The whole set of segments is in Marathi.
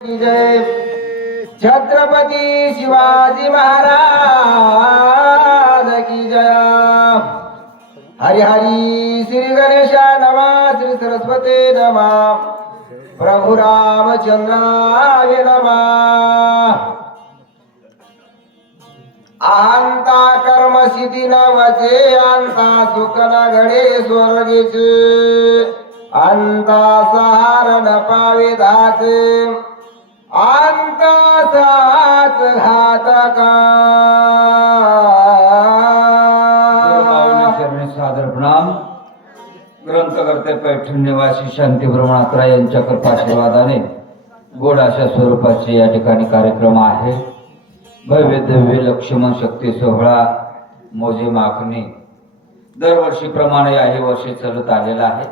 जय छत्रपती शिवाजी महाराज की जय। हरि हरि श्री गणेशा नमः, श्री सरस्वती नमः, प्रभु रामचंद्राय नमः। अहंता कर्म सिद्धी नावाचे अंता सुख ना घडे स्वर्गीचे, अंता सहार न पावे धाचे, अंतासाच घातका। सादर प्रणाम। ग्रंथकर्ते पैठण निवासी शांती ब्रह्मणात्रा यांच्या कृपाशीर्वादाने गोड अशा स्वरूपाचे या ठिकाणी कार्यक्रम आहे। भव्य दिव्य लक्ष्मण शक्ती सोहळा मोजे माखणी दरवर्षीप्रमाणे याही वर्षी चालत आलेला आहे।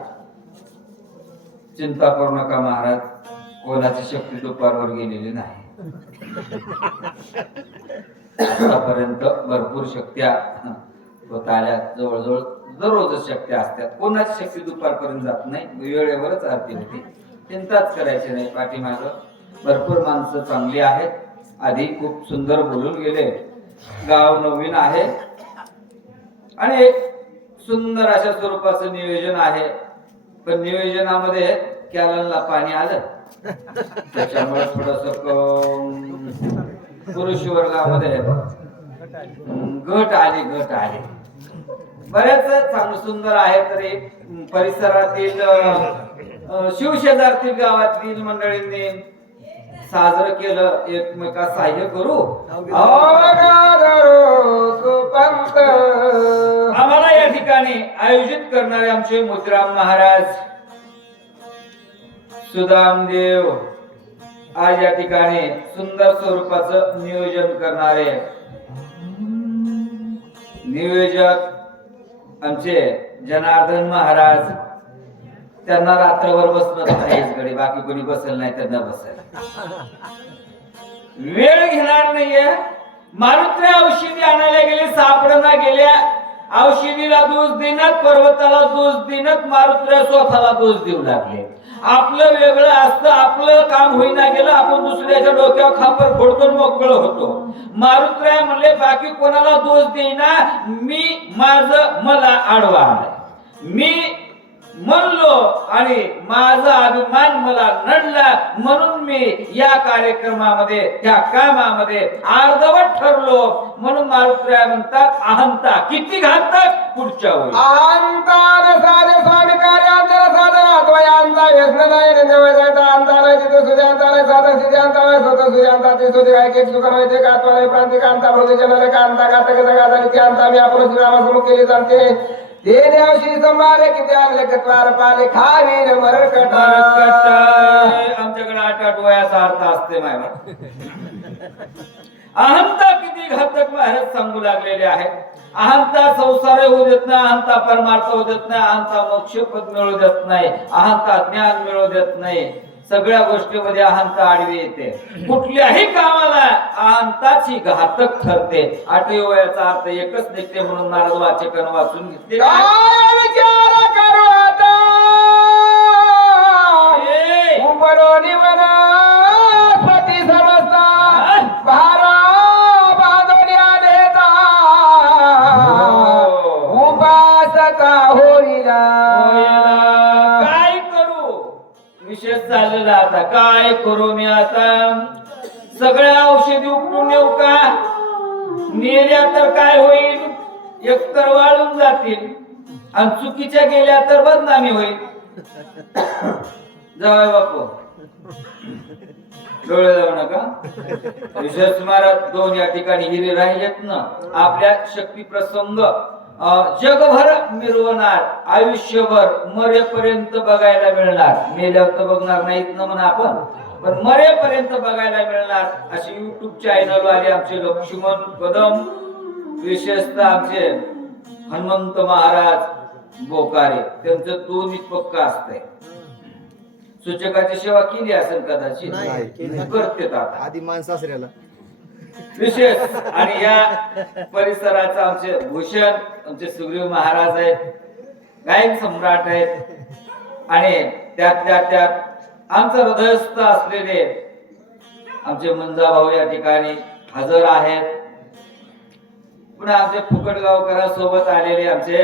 चिंता करू नका महाराज, कोणाची शक्ती दुपारवर गेलेली नाही। आतापर्यंत भरपूर शक्त्या होत आल्या, जवळजवळ दररोज शक्त्या असतात। कोणाची शक्ती दुपारपर्यंत जात नाही, वेळेवरच आरती होती। चिंताच करायची नाही। पाठीमाग भरपूर माणसं चांगली आहेत। आधी खूप सुंदर बोलून गेले। गाव नवीन आहे आणि एक सुंदर अशा स्वरूपाचं नियोजन आहे, पण नियोजनामध्ये कॅलनला पाणी आलं, त्याच्यामुळे थोडस पुरुष वर्गामध्ये घट आली। बरेच चांगलं सुंदर आहे, तरी परिसरातील शिवशेजारतील गावातील मंडळींनी साजरं केलं। एकमेका सहाय्य करू। आम्हाला या ठिकाणी आयोजित करणारे आमचे मोतीराम महाराज, सुदामदेव आज या ठिकाणी सुंदर स्वरूपाचं नियोजन करणारे नियोजक आमचे जनार्दन महाराज। त्यांना रात्रभर बसणं नाहीच गडी, बाकी कोणी बसेल नाही, त्यांना बसेल। वेळ घेणार नाहीये। मारुत्र्या औषधी आणायला गेले, सापडना गेल्या। औषधीला दोष देण्यात, पर्वताला दोष देण्यात मारुत्र्या स्वतःला दोष देऊ लागले। आपलं वेगळं असतं, आपलं काम होईना गेलं, आपण दुसऱ्याच्या डोक्यावर खापर फोडतो, मोकळं होतो। मारुत्र्या म्हणले बाकी कोणाला दोष देईना, मी माझं मला आडवा आलाय, मी म्हणलो आणि माझा अभिमान मला नडला, म्हणून मी या कार्यक्रमामध्ये त्या कामामध्ये अर्धवट ठरलो। म्हणून मारुत्र्या म्हणतात अहंता किती घातक पुढच्या होईल। अहंता साधे स्वामी कार्यांतर साधना द्वयांता व्यसन नाही देवाचा अंता नाही तिथे सुजांता नाही साधन सिजांता नाही स्वतः सुजांता ते सुधी काय एक सुख नाही ते कात्वा नाही प्रांतिकांता प्रभू जनरे कांता घातक जगाचा ते अंता मी आपण श्रीरामसमोर केली जाते। तेने औषधी संभाले किती आणले कत्वार पाले खावीर मरकट। आमच्याकडे 8 वयाचा अर्थ असते मायबा। अहंता किती घातक महाराज सांगू लागलेले आहेत। अहंता संसार होऊ देत नाही, अहंता परमार्थ होऊ देत नाही, अहंता मोक्षपद मिळू देत नाही, अहंता ज्ञान मिळू देत नाही। सगळ्या गोष्टीमध्ये अहंता आडवी येते। कुठल्याही कामाला अहंताची घातक ठरते। 8व्या वयाचा अर्थ एकच निघते, म्हणून नारद वाचकांना वाचून घेतले। विचार करू आता उमरोनी वनस्पती समजता भारा बांधोल्या देता उपासका होईला। काय करू विशेष झालेला, आता काय करू मी? आता सगळ्या औषधी उपटून येऊ का? नेल्या तर काय होईल? एकतर वाळून जातील आणि चुकीच्या गेल्या तर बदनामी होईल। जावई बापू डोळे जाऊ नका। विशेष महाराज 2 या ठिकाणी हिरे राहिलेत ना, आपल्या शक्ती प्रसंग जगभर मिरवणार, आयुष्यभर मरेपर्यंत बघायला मिळणार। मेल्यावर तर बघणार नाहीत ना म्हणा आपण, पण मरेपर्यंत बघायला मिळणार अशी YouTube चॅनल वाले आमचे लक्ष्मण कदम, विशेषतः आमचे हनुमंत महाराज बोकारे, त्यांचं 2 पक्क असतंय। सूचकाची सेवा केली असेल कदाचित, करते आता आधी माणसं सासऱ्याला विशेष। आणि या परिसराचा आमचे भूषण आमचे सुग्रीव महाराज आहेत, गायक सम्राट आहेत, आणि त्यात आमचं हृदयस्थ असलेले आमचे मंजा भाऊ या ठिकाणी हजर आहेत. पुन्हा आमचे फुकटगावकर सोबत आलेले आमचे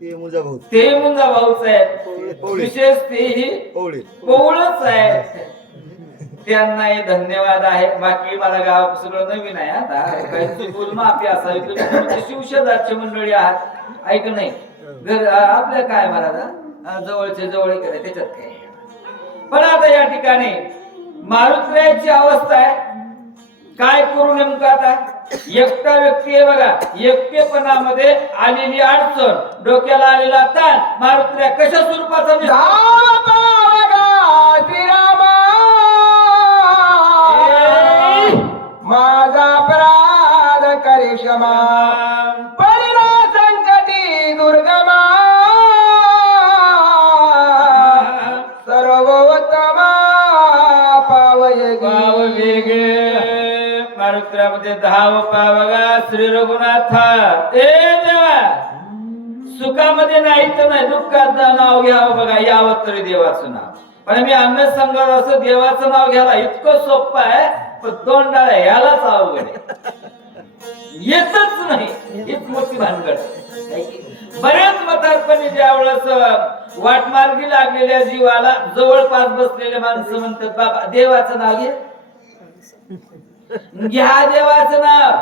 ते मुजा भाऊ ते मुंजा भाऊच आहेत. पवळे. विशेष तेही पवळे पवळच आहे. त्यांनाही धन्यवाद आहे. बाकी मला गाव सगळं नवीन आहे. आता काही चुकून माफी असावी. तुम्ही शिवशेजारची मंडळी आहात ऐक नाही घर आपल्या काय मला जवळचे जवळ करे त्याच्यात काय. पण आता या ठिकाणी मारुत्र्याची अवस्था आहे. काय करू नेमकं आता. एकटा व्यक्ती आहे बघा. एकटेपणामध्ये आलेली अडचण डोक्याला आलेला ताण मारुत्र्या कशा स्वरूपाचा माझा अपराध करे क्षमा परिणा संकटी दुर्गमा सर्वोत्तमा पावये मारुत्र्यामध्ये 10 बघा. श्री रघुनाथ ए देवा सुखामध्ये नाही तर नाही दुःखात नाव घ्यावं बघा. यावं तरी देवाचं नाव. पण मी अन्य सांगत असं देवाचं नाव घ्यायला इतकं सोपं आहे. पण तोंडाला यालाच अवघड आहे. येतच नाही. हीच मोठी भानगड. बऱ्याच म्हातारपणी ज्या वेळेस वाटमार्गी लागलेल्या जीवाला जवळपास बसलेले माणसं म्हणतात बाबा देवाचं नाव घे. घ्या देवाचं नाव.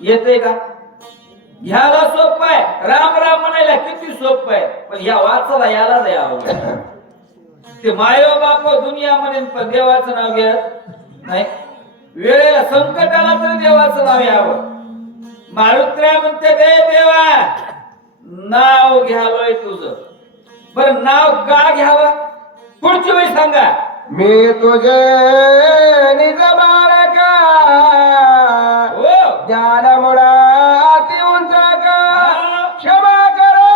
येतंय का. ह्याला सोपं आहे. राम राम म्हणायला किती सोपं आहे. पण ह्या वाचाला याला द्यावं. ते मायो बाप दुनिया म्हणेन पण देवाचं नाव घ्यात नाही. वेळेला संकट आला तर देवाचं नाव यावं. मारुत्र्या म्हणते दे देवा नाव घ्यावंय तुझं. बरं नाव का घ्यावं पुढची वेळी सांगा. मी तुझे निज बाळका हो ज्ञान मुळात उंच का क्षमा करो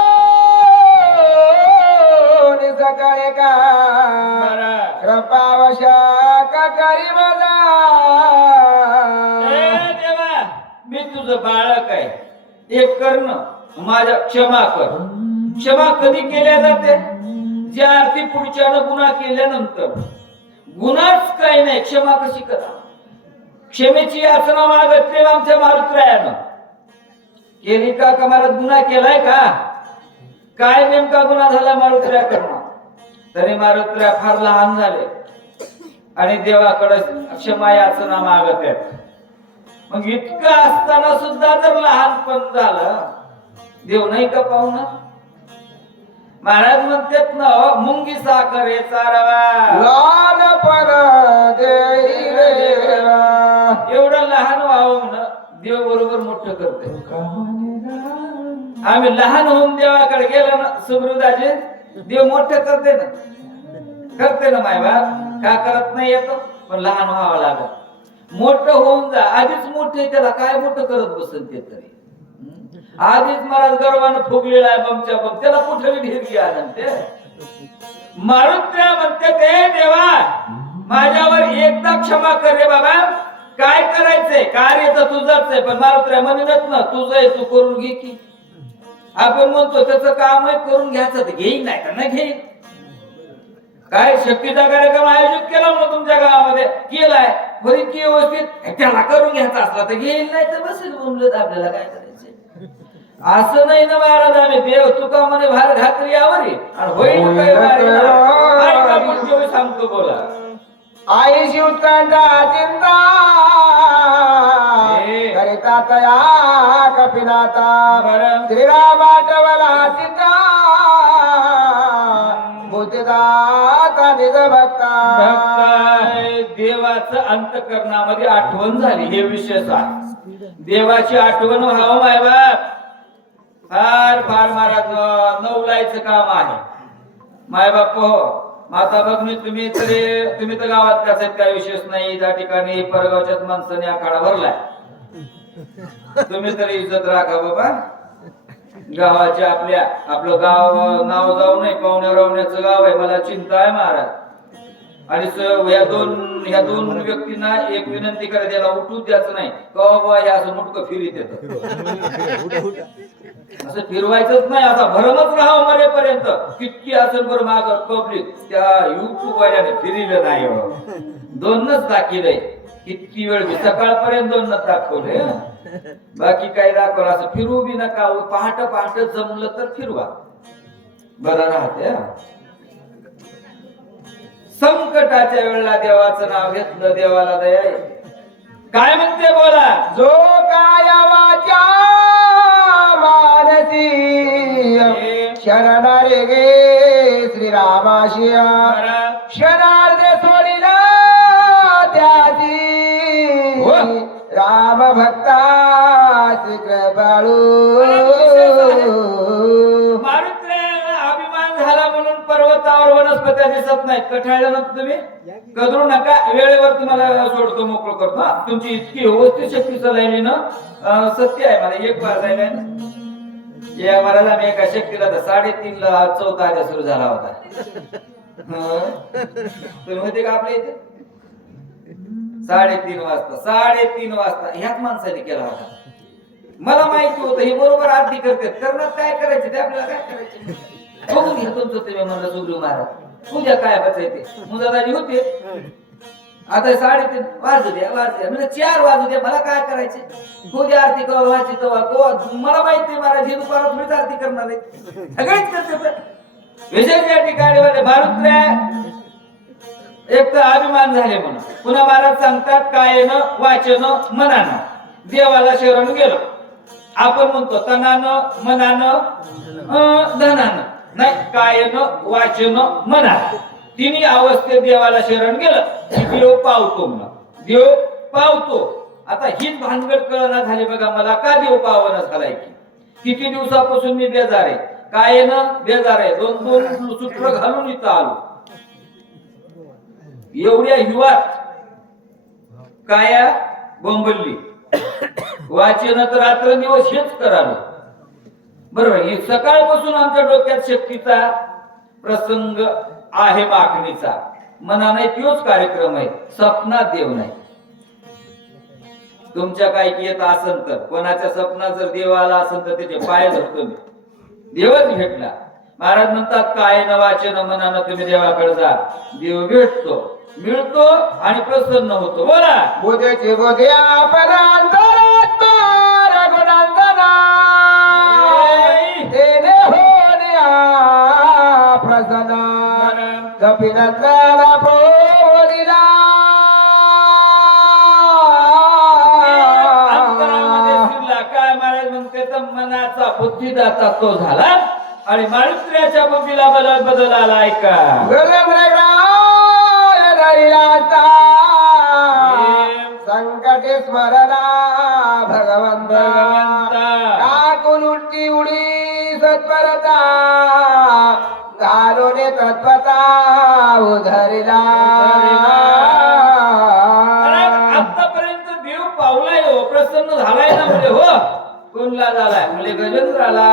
निसकाळे का कृपावशा का करी मला. देवा मी तुझं बाळक आहे. एक कर्ण माझ्या क्षमा कर. क्षमा कधी केल्या जाते ज्या अर्थी पुढच्यानं गुन्हा केल्यानंतर. गुन्हाच काही नाही क्षमा कशी करा. क्षमेची याचना मागितली आमच्या मारुत्र्यानं केली का मला गुन्हा केलाय का. काय नेमका गुन्हा झाला मारुत्र्याकडनं. तरी मारुत्र्या फार लहान झाले आणि देवाकडे क्षमा याचना मागत आहेत. मग इतकं असताना सुद्धा जर लहानपण झालं देव नाही का पाहुणा. महाराज म्हणतात ना मुंगी साखरे चारावा लहानपण एवढं लहान व्हावं म्हणून देव बरोबर मोठं करते. आम्ही लहान होऊन देवाकडे गेलो ना सुगृदाचे देव मोठं करते ना माय बाप. का करत नाही येतो पण लहान व्हावं लागत. मोठं होऊन जा. आधीच मोठे त्याला काय मोठं करत बसन ते तरी. आधीच महाराज गर्वानं फुगलेला आहे बमच्या बम. त्याला कुठे ढीर घ्या ते. मारुत्र्या म्हणते ते देवा माझ्यावर एकदा क्षमा कर रे बाबा. काय करायचंय कार्य तर तुझंच आहे. पण मारुत्र्या म्हणत ना तुझं आहे तू करून घे की. आपण म्हणतो त्याचं काम आहे करून घ्यायचं तर घेईन नाही का नाही घेईन. काय शक्तीचा कार्यक्रम आयोजित केला म्हणून तुमच्या गावामध्ये केलाय बरी की व्यवस्थित त्याला करून घ्यायचा असला तर घेईल नाही तर बसेल बोललं आपल्याला काय करायचं. असं नाही ना महाराज. आम्ही देव तुका म्हणे भार घातरी यावरी आणि होईल काय पुढच्या सांगतो बोला. आई शिवतांडा चिंता करिता तया कपिनाथा श्रीराम आठवला चिंता बुद्धिदाता निज भक्ता. देवाचं अंतकरणामध्ये आठवण झाली हे विशेष आहे. देवाची आठवण व्हावं माय बाप. फार फार महाराज नवलायचं काम आहे. माय बाप हो माता भगनी तुम्ही तर गावात त्याच काय विशेष नाही. त्या ठिकाणी परगावच्याच माणसाने आखाडा भरलाय. तुम्ही तरी इज्जत राखा बाबा. गावाचे आपलं गाव नाव जाऊ नये. पाहुण्या रावण्याचं गाव आहे. मला चिंता आहे महाराज. आणि ह्या दोन व्यक्तींना एक विनंती करा. त्याला उठूच द्यायचं नाही. का बाबा हे असं मुटकं फिरीत येतं. असं फिरवायचंच नाही, असा भरमच राहावं मरेपर्यंत. किती असेल बरं माग पब्लिक त्या युट्यूब वाल्याने फिरिलं नाही हो. दोनच दाखिलंय, किती वेळ बी सकाळपर्यंत दोनच दाखवले. बाकी काही दाखवलं असं फिरवू बी नका. पहाट पहाट जमलं तर फिरवा, बरं राहते. संकटाच्या वेळेला देवाचं नाव घेतलं, देवाला दया येते. काय म्हणते बोला. जो काय वाचा मानसी शरण रे गे श्रीरामाशिया शरणार्थ सोडिला त्याची राम भक्ता श्री कृपाळू. अभिमान झाला म्हणून पर्वतावर वनस्पत्या दिसत नाहीत. कठाळलं ना तुम्ही, कदरू नका. वेळेवर तुम्हाला सोडतो, मोकळं करतो. तुमची इतकी व्यवस्थित शक्ती चालली ना, सत्य आहे. मला एक वाज आहे ना, या महाराज आम्ही एका शक्तीला 3:30ला चौथा आध्याय सुरू झाला होता. तुम्ही होते का आपल्या इथे? 3:30 वाजता, 3:30 वाजता ह्याच माणसाने केला होता. मला माहिती होतं हे बरोबर आरती करतात. करणार काय करायचे ते, आपल्याला काय करायचे बघून घ्या तुमचं. तुम्ही म्हणलं सुग्रीव महाराज उद्या काय बचायचे. मुजादाजी होते. आता 3:30 वाजू द्या, म्हणजे 4 वाजू द्या, मला काय करायचे. उद्या आरती कवा वाची तवा मला माहिती आहे महाराज, हे दुपारात थोडीच आरती करणार आहे. सगळेच करते. विशेष या ठिकाणी मारुत्र्या एक तर अभिमान झाले म्हणून. पुन्हा महाराज सांगतात कायेनं वाचेनं मनानं देवाला शरण गेलो. आपण म्हणतो तनानं मनानं धनानं, नाही, कायेनं वाचेनं मनानं तिन्ही अवस्थेत देवाला शरण गेलं की देव पावतो. म्हणून देव पावतो. आता हीच भानगड कळना झाली बघा मला, का देव पावना झालाय की. किती दिवसापासून मी बेजार आहे, कायेनं बेजार आहे. 2 सूत्र घालून इथं आलो. एवढ्या युवात काया बोंबलली, वाचन तर रात्रंदिवस हेच कराल. बरोबर. हे सकाळपासून आमच्या डोक्यात शक्तीचा प्रसंग आहे, मागणीचा. मनाने तोच कार्यक्रम आहे. स्वप्नात देव नाही. तुमच्या काय येत असेल तर, कोणाच्या स्वप्नात जर देव आला असेल तर त्याचे पाय धरतो मी, देवच भेटला. महाराज म्हणतात काय न वाचन मनानं तुम्ही देवाकडे जा, देव भेटतो, मिळतो आणि प्रसन्न होतो. बोला. बोधेचे बोधे आपण अंतरात्मा रघुनंदना तेने होण्या प्रसन्न कपिनंदना बोलिला. काय महाराज म्हणते तर मनाचा बुद्धिदाता तो झाला आणि माणुसऱ्याच्या बुद्धीला बदल आला. ऐका संकटे स्मरणा भगवंता टाकून उलटी उडी सत्वरता घालून तत्वता उधरिला. आतापर्यंत देव पावलाय हो, प्रसन्न झालाय ना म्हणजे. हो, कोणला झालाय म्हणजे गजेंद्राला.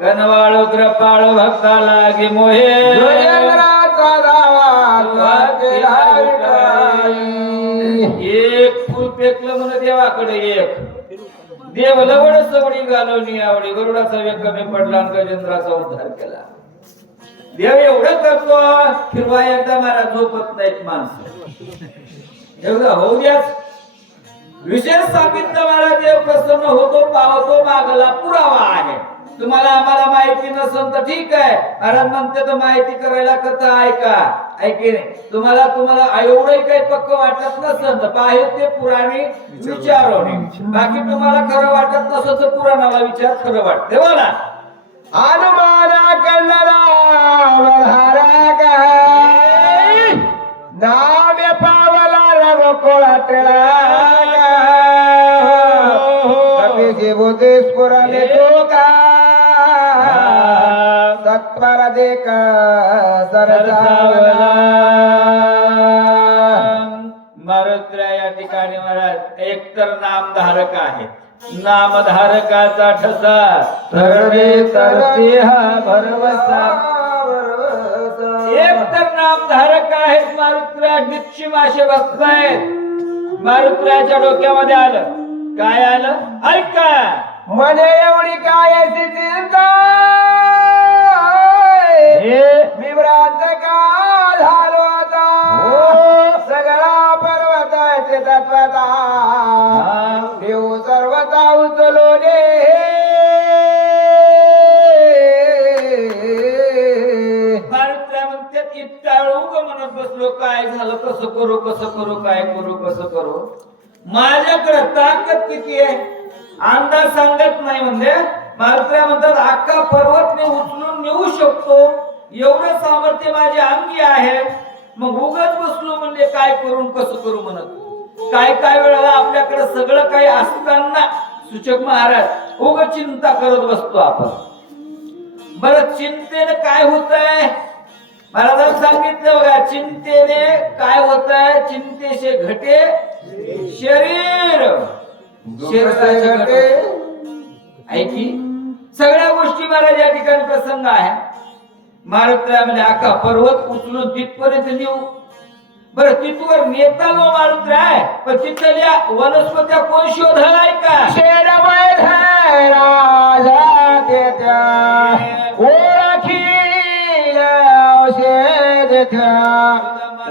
कनवाळ कृपाळ भक्ताला गे मोहे एक फुल पेकलं म्हण देवाकडे. एक देव लवड सवडी घालवणी आवडी, गरुडाचा वेग कमी पडला आणि गजेंद्राचा उद्धार केला. देव एवढं करतो, फिरवा एकदा महाराज झोपत नाहीत माणसं. एवढं होऊ द्याच. विशेष सांगितलं महाराज, देव प्रसन्न होतो, पावतो, मागला पुरावा आहे. तुम्हाला आम्हाला माहिती नसेल तर ठीक आहे. महाराज म्हणते तर माहिती करायला कथा ऐका, ऐके नाही. तुम्हाला एवढं काही पक्क वाटत नसेल तर पाहे ते पुराणी विचारवणे. बाकी तुम्हाला खरं वाटत नसेल तर पुराणाला विचार खरं वाटते. बोला. हनुमाना कंडरा वधारा काय नाव्य पावला रघुकुळा टिळा कपीची बुद्धी स्फुरले चोका सत्वर देख सरसावला. मारुत्र्या या ठिकाणी महाराज एकतर नामधारक आहे. नामधारकाचा ठसा तरणे तरते हा भरवसा. एक तर नामधारक आहेत मारुत्र्या, निश्चित माशे भक्त आहेत. मारुत्र्याच्या डोक्यामध्ये आलं काय? आलं ऐका. मने एवढी काय अशी चिंता मी भ्रांत का झालो आता सगळा पर्वताचे तत्वता देव सर्वता उचलो दे म्हणतात इतका उग म्हणत बसलो काय झालं कसं करू काय करू कसं करू माझ्याकडे ताकद किती आहे अंदाज सांगत नाही म्हणजे मारुत्र्या म्हणतात अख्खा पर्वत मी उचलून नेऊ शकतो एवढं सामर्थ्य माझ्या अंगी आहे मग उगाच बसलो म्हणजे काय करून कसं करू म्हणत काय वेळेला आपल्याकडे सगळं काही असताना सूचक महाराज उगाच चिंता करत बसतो आपण बरं चिंतेने काय होत आहे महाराजांनी सांगितलं बघा चिंतेने काय होत आहे चिंतेचे घटे शरीर शरीराचे घटे ऐकी सगळ्या गोष्टी महाराज या ठिकाणी प्रसंग आहे मारुत्र्यामध्ये आका पर्वत उचलून तिथपर्यंत नेऊ बरं तिथवर नेतालो मारुत्र आहे पण तिथल्या वनस्पत्या कोण शोधलाय का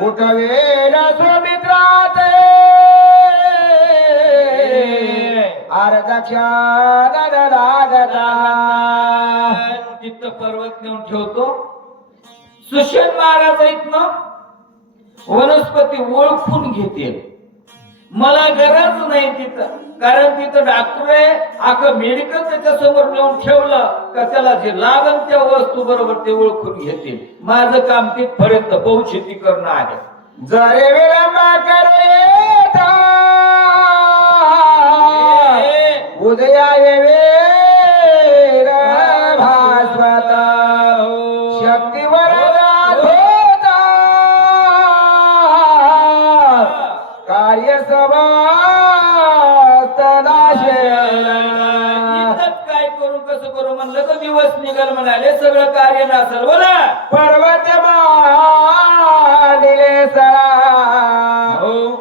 उठवेला सुमित्रात तिथं पर्वत नेऊन ठेवतो सुषेण महाराज इथनं वनस्पती ओळखून घेतील मला गरज नाही तिथं कारण तिथं डॉक्टर आहे अख्खं मेडिकल त्याच्या समोर नेऊन ठेवलं का त्याला जे लागल त्या वस्तू बरोबर ते ओळखून घेतील माझं काम तिथपर्यंत पोहोचती करणं आहे जरे विलंब उदया भास्वत शक्तीवर कार्य काय करू कसं करू म्हणलं तर दिवस निघाल म्हणाले सगळं कार्य नसेल बोला पर्वत दिले सळा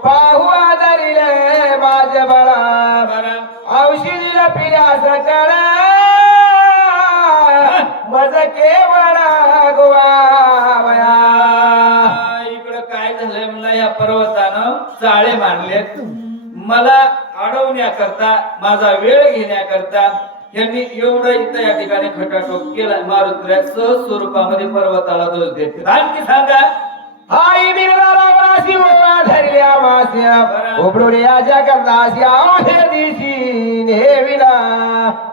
पाहू आदरिले माझ्या बळा औषधीला पिल्या सकळ मज केवळ गोवा इकडं काय झालंय म्हणलं या पर्वतानं चाळे मांडलेत मला अडवण्याकरता माझा वेळ घेण्याकरता यांनी एवढं इथं या ठिकाणी खटाटोप केला मारुत्र्या सहज स्वरूपामध्ये पर्वताला दोष देते आणखी सांगा आई बिरवासी धरल्या वास्या उबडुऱ्याच्या करदास्या हे दिशी नेविला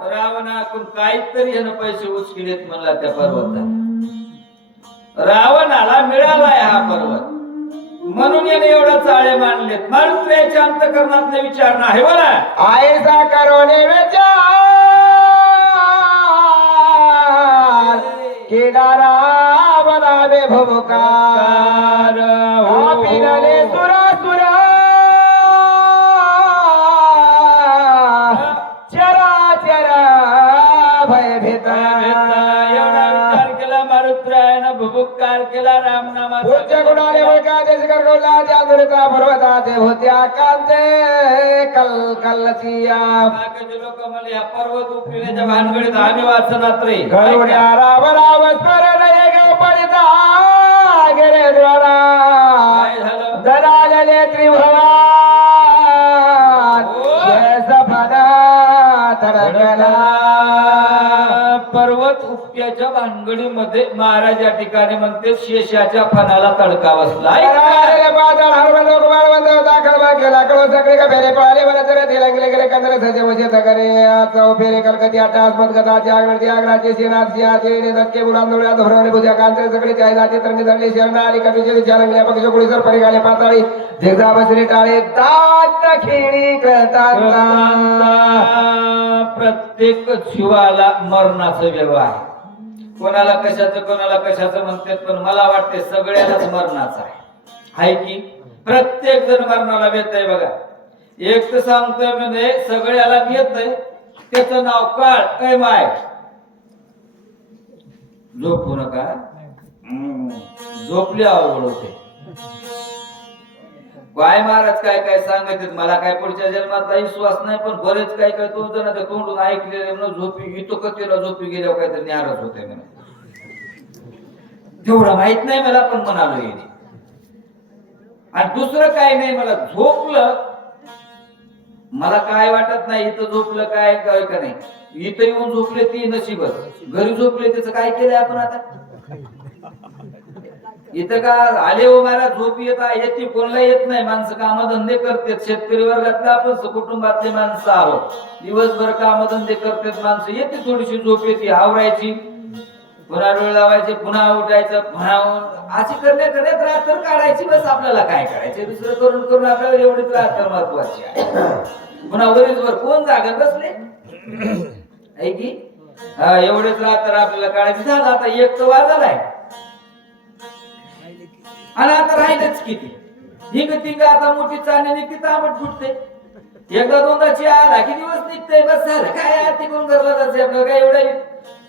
रावणाकडून काहीतरी ह्यानं पैसे उचकिलेत म्हणला त्या पर्वताला रावणाला मिळालाय हा पर्वत म्हणून याने एवढा चाळे मानलेत मारुत्र्याच्या अंतःकरणातले विचार नाही बरं आयसा करोने विचार केदारा बनावे भवकार पिरले सुरा सुरा चरा चरा भय भेता एवढा विचार केला मारुत्र्यानं भुभुकार केला राम नामा पुढच्या गुणाने वळका देश करडोला जादुरता पर्वताते होत्या कांते कल कलचिया बाकीचे लोक मला या पर्वत उपलेल्या भानगडीत आम्ही वाचनात रे गरुड्या राव राव स्मरण एक परिता गेले द्वारा काय झालं दलाले त्रिभुवन सफदा तरगला पर्वत उपट्याच्या भानगडीमध्ये महाराज या ठिकाणी म्हणते शेषाच्या फणाला तडका बसला फेरे कलकती आठवत गदाचे आगळती आग्राचे शेनाचे धक्के बुलांदोळ्या धोरणे बुद्या कांचे सगळे चाय जाते तरणी धरले शरणा आणि कवीचे चालंगल्या पक्ष कुळीसर परिगाले पाताळी झेगदा बसरे टाळे दात खेळी करतात प्रत्येक जीवाला मरणाचं व्यवहार आहे कोणाला कशाचं म्हणतात पण मला वाटते सगळ्यालाच मरणाचं आहे की प्रत्येक जण मरणाला येत आहे बघा एक तर सांगतोय म्हणजे सगळ्याला येत आहे त्याचं नाव काळ काय माय झोपू नका झोपली अवघड होते काय महाराज काय काय सांगत मला काय पुढच्या जन्मातला विश्वास नाही, पण बरेच काय काय तो जणांच्या तोंडून ऐकलेले म्हणून झोपी येतो का तिला झोपी गेल्यावर काहीतरी नाराज होते म्हणे. तेवढं माहित नाही मला, पण म्हणालो येणे. आणि दुसरं काय नाही, मला झोपलं मला काय वाटत नाही, इथं झोपलं काय काय का नाही, इथं येऊन झोपले ती नशीबच, घरी झोपले त्याचं काय केलंय आपण आता. इथं का आले हो महाराज झोप येते कोणाला येत नाही, माणसं कामधंदे करतात, शेतकरी वर्गातले आपण कुटुंबातले माणसं आहोत, दिवसभर कामधंदे करतात माणसं, येते थोडीशी झोप येते, आवरायची पुन्हा डोळे लावायचे, पुन्हा उठायचं, पुन्हा अशी करण्यात रात्र काढायची, बस आपल्याला काय करायचे, दुसरं करून करून आपल्याला एवढीच रात्र महत्वाची आहे. पुन्हा वरीसभर कोण जागत बसले आहे की एवढेच रात्र आपल्याला काढायची. झालं आता एक तर वाजलाय आणि आता राहिलंच किती, ही गती का आता मोठी चालणी निघते तांबट फुटते, एकदा दोनदा आला की दिवस निघतंय, बस झालं काय आरती कोण करला जायचं आपल्याला काय एवढं,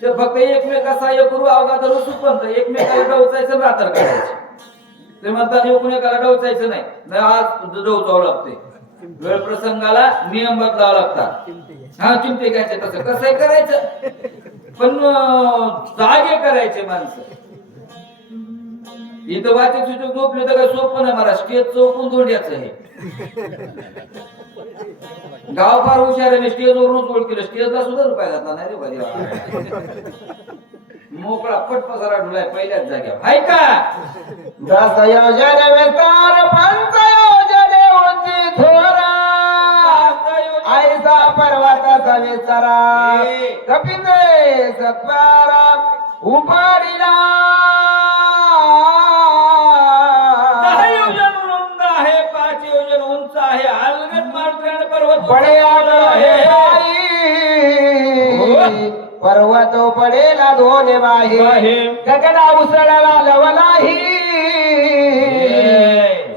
ते फक्त एकमेकाचा एक करू अवघा धरू सुपंत एकमेकाला डवचायचं रात्र काढायचं. ते म्हणतात एकमेकाला डवचायचं नाही, आज डवचावं लागते, वेळ प्रसंगाला नियम बदलावा लागतात. हा चिमटे घ्यायचे, तसं कसंही करायचं, पण जागे करायचे माणसं. इथं वाचे सुचूक झोपले तर काय सोपं नाही मला, स्टेज चौकून धोंड्याचं आहे. गाव फार हुशार आहे, स्टेज वरूनच ओळख केलं, स्टेजला सुद्धा रुपये घातला नाही रे बाबा. मोकळा पटपसारा ढुलाय पहिल्याच जाग्यावर, हाय का. दस योजने विस्तार पंच योजने उंची थोरा, ऐसा पर्वत सविस्तरा, कपिते सत्वारा उपाडीला. 10 योजन रुंद आहे, 5 योजन उंच आहे, अलगद मार्गाने पर्वत बडे आहे पर्वत पडेला दोन बाही, गगना उसळला लवलाही,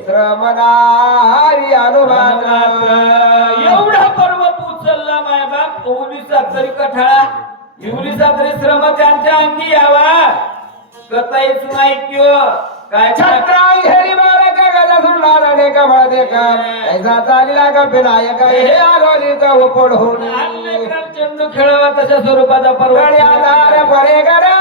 श्रमणारी अनुमान. एवढा पर्वत उचलला माय बाप, ओलीचा तरी कठाळा, इवलीचा तरी श्रम त्यांच्या अंगी यावा, कताईच नाही किंवा काय छत्राई हरी बारा गगन सुडला रे कबळ देखा, ऐसा चालीला का विनायक हे आलोली का पडून. चंडू खेळावा तशा स्वरूपाचा पर्वत आधार पडे गरा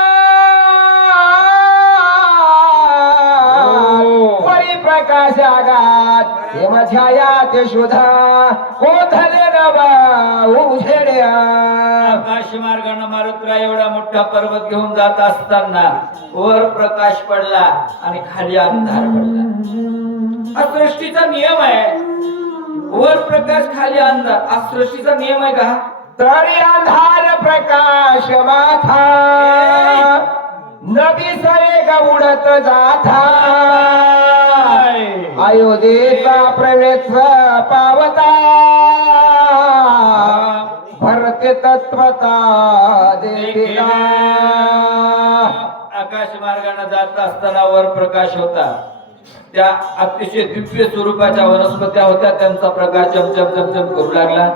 परिप्रकाश आगात, हेम छाया ते शोधा कोथले नवा उझेड्या. आकाश मार्गाने मारुतरा एवढा मोठा पर्वत घेऊन जात असताना वर प्रकाश पडला आणि खाली अंधार पडला. हा सृष्टीचा नियम आहे, वर प्रकाश खाली अंधार, हा सृष्टीचा नियम आहे का. तरी अंधार प्रकाश माथा, नबी सवेग उडत जाथा, अयोध्येचा प्रवेश पावता, भरते तत्वता देविला. आकाश मार्गाने जात असताना वर प्रकाश होता, त्या अतिशय दिव्य स्वरूपाच्या वनस्पत्या होत्या, त्यांचा प्रकाश चमचम चमचम करू लागला.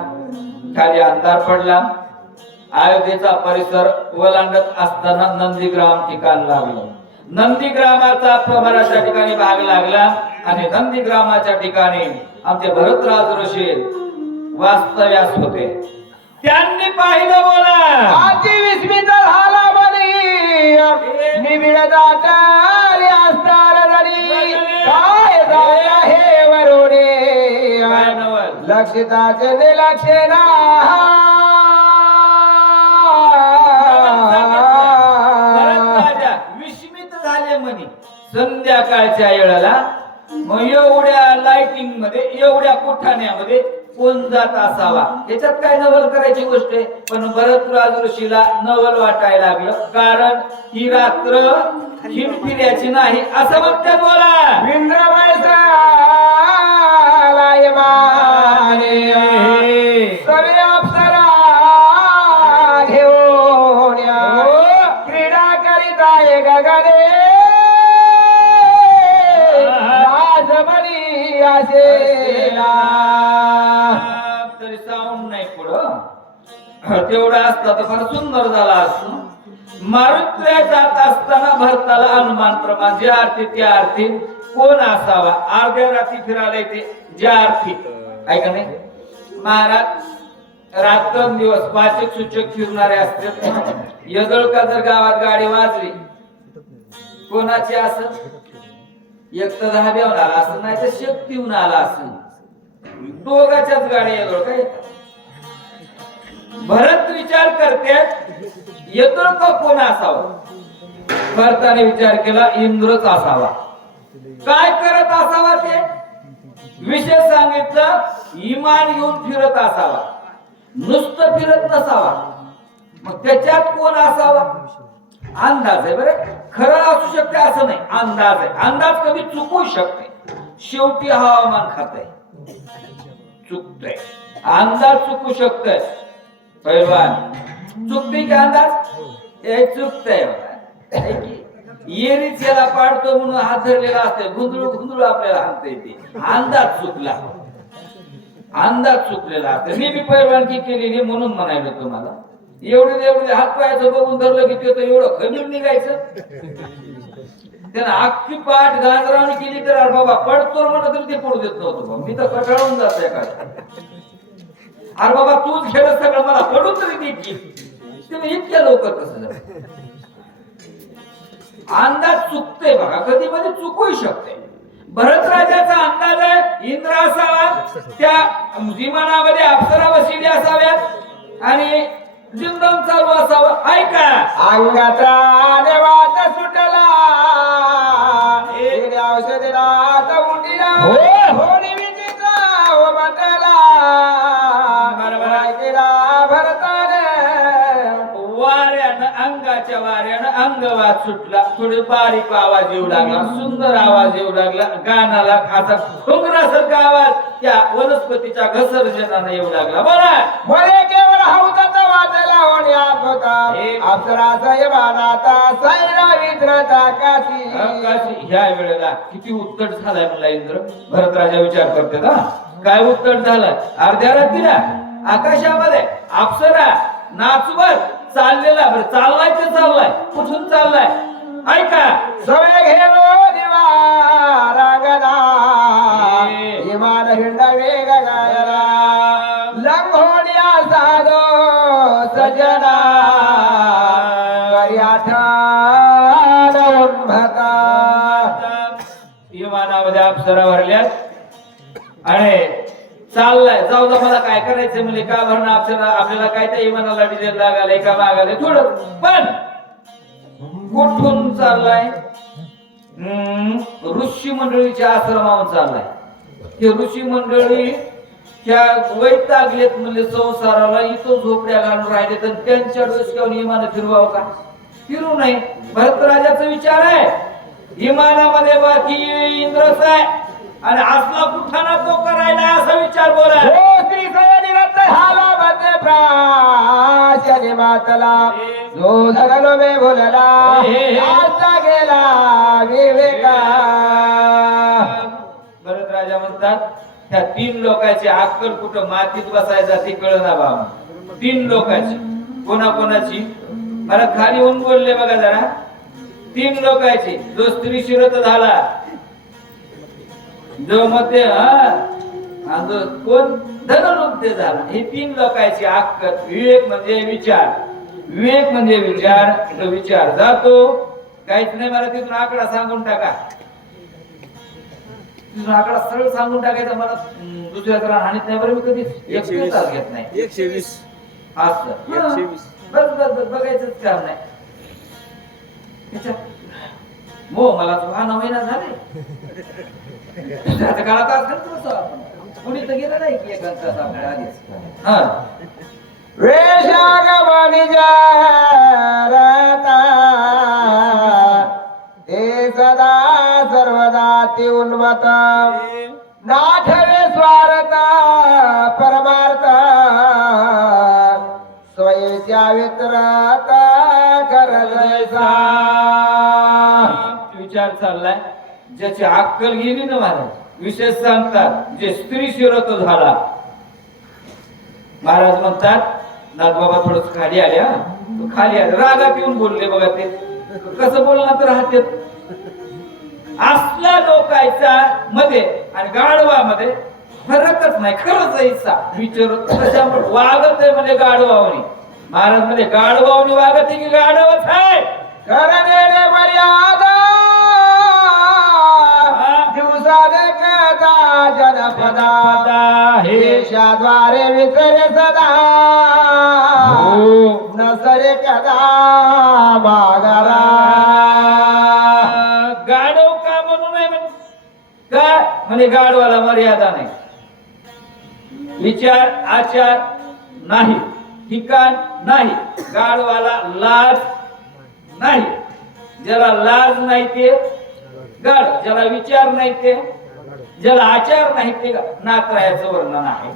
खाली अंधार पडला. अयोध्येचा परिसर ओलांडत असताना नंदीग्राम ठिकाण लागलं. नंदीग्रामाचा प्रभाराच्या ठिकाणी भाग लागला आणि नंदीग्रामाच्या ठिकाणी आमचे भरतराज ऋषी वास्तव्यास होते. त्यांनी पाहिलं बोला आजी विस्मित झाला बनी, निबिड दाटारी असणार जरी, काय झालं हे वरुणे, लक्षिताचे निलक्षणा. विस्मित झाले म्हणे संध्याकाळच्या वेळेला. मग एवढ्या लाइटिंग मध्ये, एवढ्या कोठाण्यामध्ये कोण जात असावा, याच्यात काय नवल करायची गोष्ट आहे. पण भरतराज ऋषीला नवल वाटायला लागलं, कारण ही रात्र हिमफिर्याची नाही असं म्हणतात बोला. इंद्रवैसा सवे अप्सरा घेऊन क्रीडा करीताय गगने, राजमणी असेला. तरी साऊंड नाही पुढं, तेवढा असता तर फार सुंदर झाला असतो. मारुतीला जात असताना भरताला अनुमान प्रमाण, जी आरती ती आरती कोण असावा अर्ध्या रात्री फिरायला येते ज्या अर्थी ऐका नाही महाराज रात्रंदिवस वाचक सूचक फिरणारे असतात यदळका जर गावात गाडी वाजली कोणाची असं एक तर धाब्यावर आला असं नाही तर शक्तीहून आला असं दोघाच्याच गाड्या यदळका येतात भरत विचार करतात यदळका कोण असावा भरताने विचार केला इंद्रच असावा काय करत असावा ते विषय सांगितलं इमान घेऊन फिरत असावा नुसतं फिरत नसावा मग त्याच्यात कोण असावा अंदाज आहे बरं खरं असू शकते असं नाही अंदाज आहे अंदाज कधी चुकू शकते शेवटी हवामान खाते चुकतंय अंदाज चुकू शकतोय पैलवान चुकते की अंदाज हे चुकतंय येरीच याला पाडतो म्हणून हात धरलेला असते गुंदळू आपल्याला हाणता येते अंदाज चुकला अंदाज चुकलेला असते मी बी पैलवानकी केलेली म्हणून म्हणायला तुम्हाला एवढे हात पायाचं बघून धरलं की ते तर एवढं खमीर निघायचं त्यानं अख्खी पाठ गाजरावणी केली तर अरे बाबा पडतो म्हणलं तरी ते पडू देत नव्हतं मी तर कटाळून जातोय काय अरे बाबा तूच खेळ सगळं मला पडून तरी देईल तुम्ही इतक्या लवकर कसं झालं अंदाज चुकते बघा कधी मध्ये चुकू शकते भरत राजाचा अंदाज आहे इंद्र असावा त्या विमानामध्ये अप्सरा बसलेली असाव्यात आणि जिंदम चालू असावं ऐका अंगाचा देवात सुटला औषधीला उठीला होणी विजेचा म्हटला केला भरताने वाऱ्यानं अंगाच्या वाऱ्यानं अंगवात सुटला थोडे बारीक आवाज येऊ लागला सुंदर आवाज येऊ लागला गाण्याला असा घुंगरासारखा आवाज त्या वनस्पतीच्या घसरजनाने येऊ लागला बरं मरे केवळ हौदाचा वाचायला होण्यात होता अप्सरा साहेबानाता सैरा विद्रता काशी ह्या वेळेला किती उत्कट झालाय म्हणला इंद्र भरत राजा विचार करते ना काय उत्कट झालाय अर्ध्या रात्रीला आकाशामध्ये अप्सरा नाचवत चाललेला बरं चाललाय ते चाललाय कुठून चाललाय ऐका सवय घेलो दिवा रागना इमान हिंडवे गगना लंघोनिया साधो सजना उन्मता विमानामध्ये अप्सरा भरल्यात आणि चाललाय जाऊ दे मला काय करायचं म्हणजे का भरणं अप्सरा आपल्याला काय त्या विमानाला डिझेल लागायला का मागायला थोडं पण कुठून चाललाय ऋषी मंडळीच्या आश्रमावर चाललाय ते ऋषी मंडळी त्या वैतागलेत म्हणजे संसाराला इथं झोपड्या घालून राहिले तर त्यांच्या डोसक्यावर विमान फिरवावं का फिरू नये भरतराजाचा विचार आहे विमानामध्ये बाकी इंद्रच आहे आणि असला कुठाना तो करायला असा विचार बोला श्री सयनिरत झाला मध्ये प्राचनी मातला जो धरलो मे बोलला आजचा गेला विवेका भरत राजा म्हणतात त्या 3 लोकांची अक्कल कुठं मातीत बसायचा ती कळना बाबा 3 लोकांची कोणाकोणाची मला खाली होऊन बोलले बघा जरा 3 लोकांची जो स्त्री शिरत झाला जो मध्ये कोण धननुद्ध झाला हे 3 लोकांची अक्कल विवेक म्हणजे विचार तो विचार जातो काहीच नाही मला तिथून आकडा सांगून टाका तिथून आकडा सरळ सांगून टाकायचा मला दुसऱ्या तर हानीत नाही बरं मी कधी 1 तास घेत नाही 120 असं 120 बस बघायचंच काम नाही मला 6 महिना झाले दुसऱ्याच्या काळात असं कुणी तर गेलं नाही की 1 तास आपल्या आधीच वेशागमनी जारता ते सदा सर्वदा ती उन्मत नाठवे स्वार्थ परमार्थ स्वयच्या वितरता करजैसा विचार चाललाय ज्याची अक्कल गेली ना महाराज विशेष सांगतात जे स्त्री शिरत झाला महाराज म्हणतात नाथबाबा थोडस खाली आल्या खाली आले रागात येऊन बोलले बघा ते कसं बोलणार तर राहते असला लोकायचा मध्ये आणि गाढवामध्ये फरकच नाही. खरंच ऐसा विचार त्याच्यामुळे वागत आहे म्हणजे गाढवावणी. महाराज मध्ये गाढवावणी वागत आहे की गाढवच आहे. करणे मर्यादा दिवसा देखता जनपदा देशाद्वारे विसरे सदा नसरे कदा माघारा. गाढव का म्हणू नये का म्हणजे गाढवाला मर्यादा नाही, विचार आचार नाही, ठिकाण नाही, गाढवाला लाज नाही. ज्याला लाज नाही ते गाढ, ज्याला विचार नाही ते, ज्याला आचार नाही ते नाकरायाचं वर्णन आहे.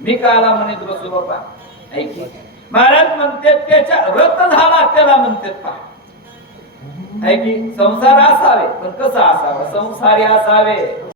मी काला म्हणत बसू बाबा ऐकी. महाराज म्हणते त्याच्या रत झाला त्याला म्हणतात पहा ऐकी. संसार असावे पण कसा असावा, संसारी असावे